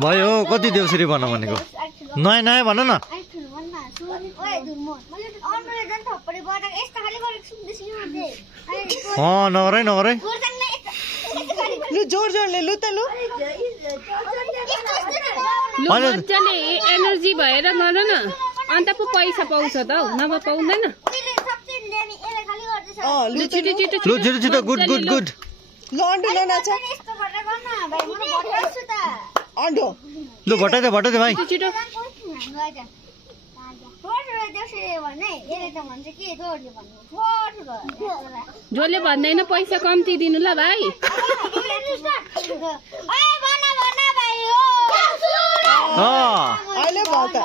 भयो कति देउसुरे भन भनेको नयाँ नयाँ भन न नगरै नगरै लु जोड जोडले लु त लु मजाले एनर्जी भएर गर न अन्त पो पैसा पाउँछ त हौ नभए पाउँदैन लु छिटो छिटो गुड गुड गुड लु अन्डो ल्याउन छ अन्डो लु भटाइदे भाइ छिटो जसले भन्दैन पैसा कम्ती दिनु ल भाइ अहिले भयो त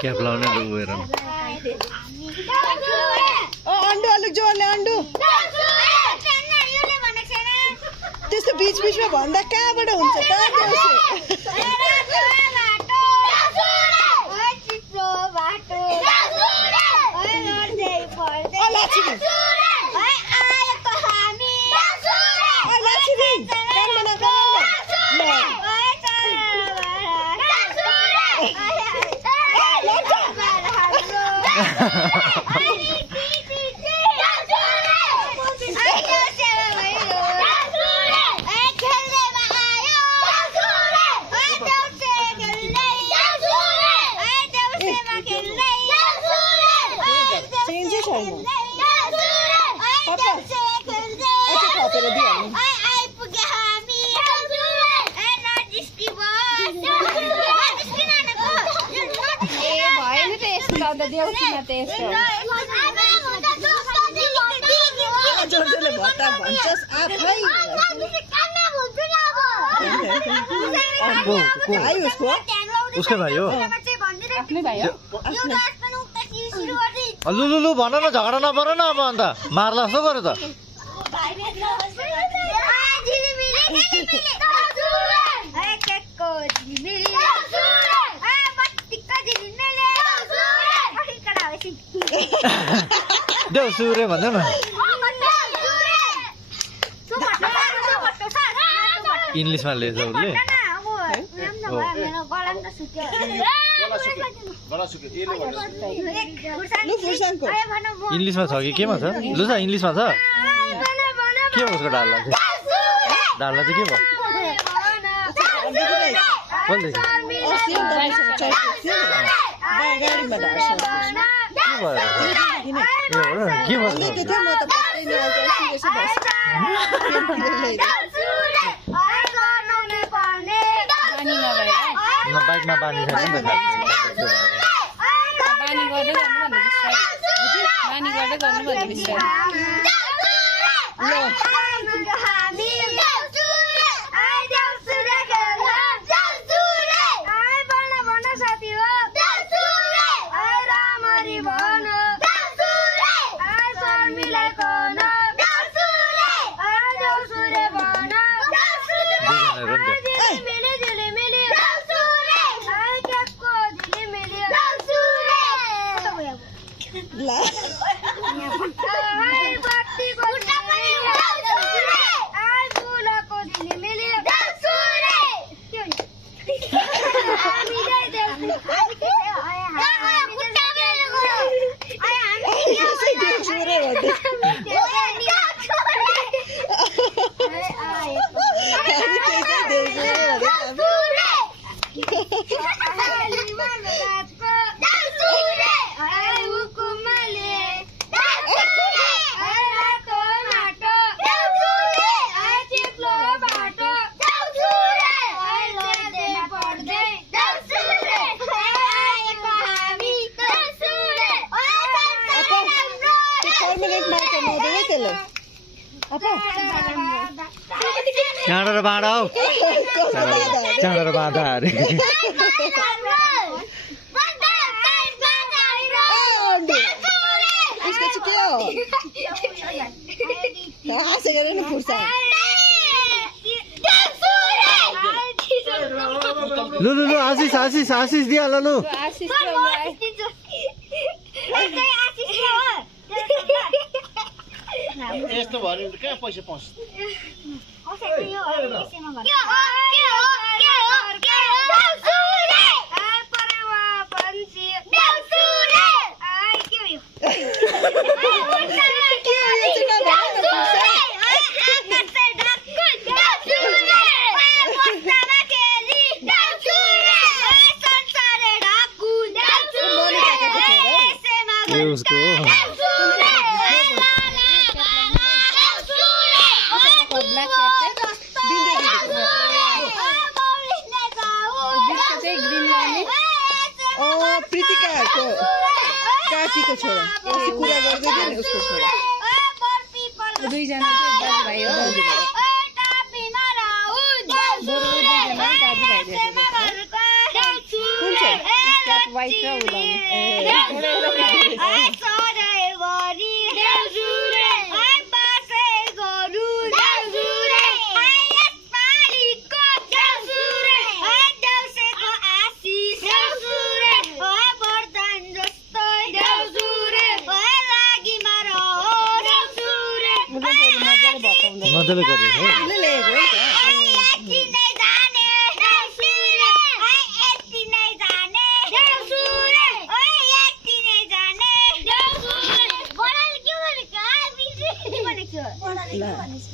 क्याप लाउने गएर अन्डो अलिक जोडले अन्डो त्यस्तो बिच बिचमा भन्दा कहाँबाट हुन्छ त उसकै भाइ हो लु लु लु भन न झगडा नपर न अब अन्त मार्ला जस्तो गर्यो त देउसुरे भन्दैन इङ्ग्लिसमा लेख्छ उसले इङ्ग्लिसमा छ कि केमा छ लु छ इङ्ग्लिसमा छ के हो उसको डाल्ला चाहिँ के भयो बाइकमा बानी छ apa? चाँडो बाँडा हौ चाँडो बाँधा अरे इसको चाहिँ के हो? हाँसे गरेर नि फुर्छ। लु लु लु आशिष आशिष आशिष दिइहाल लु यस्तो भयो भने कहाँ पैसा पाउँछ ए उसको प्रीतिकाको काकीको छोरा अस्ति कुरा गर्दै थियो नि उसको छोरा दुईजना चाहिँ दाजुभाइ हो कुन चाहिँ वाइट र मजाले गरे हो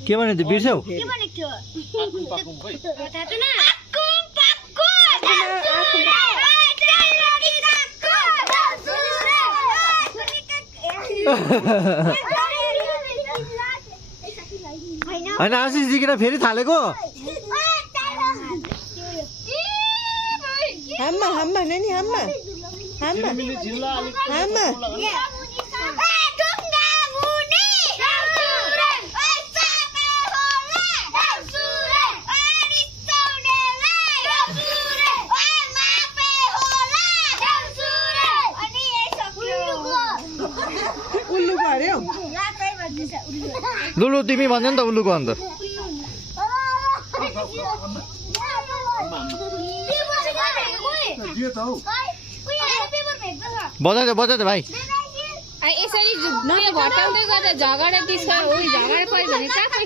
के भने त्यो बिर्स्यौ होइन आशिष दिकिन फेरि थालेको हाम्मा हाम्मा नानी हाम्मा हाम्मा हाम्मा उल्लुको अरे हौ लु लु तिमी भन्यो नि त उल्लुको अन्त बजाइदे भाइ यसरी भटाउँदै गर्दा झगडा त्यसको झगडा पऱ्यो भने कहाँ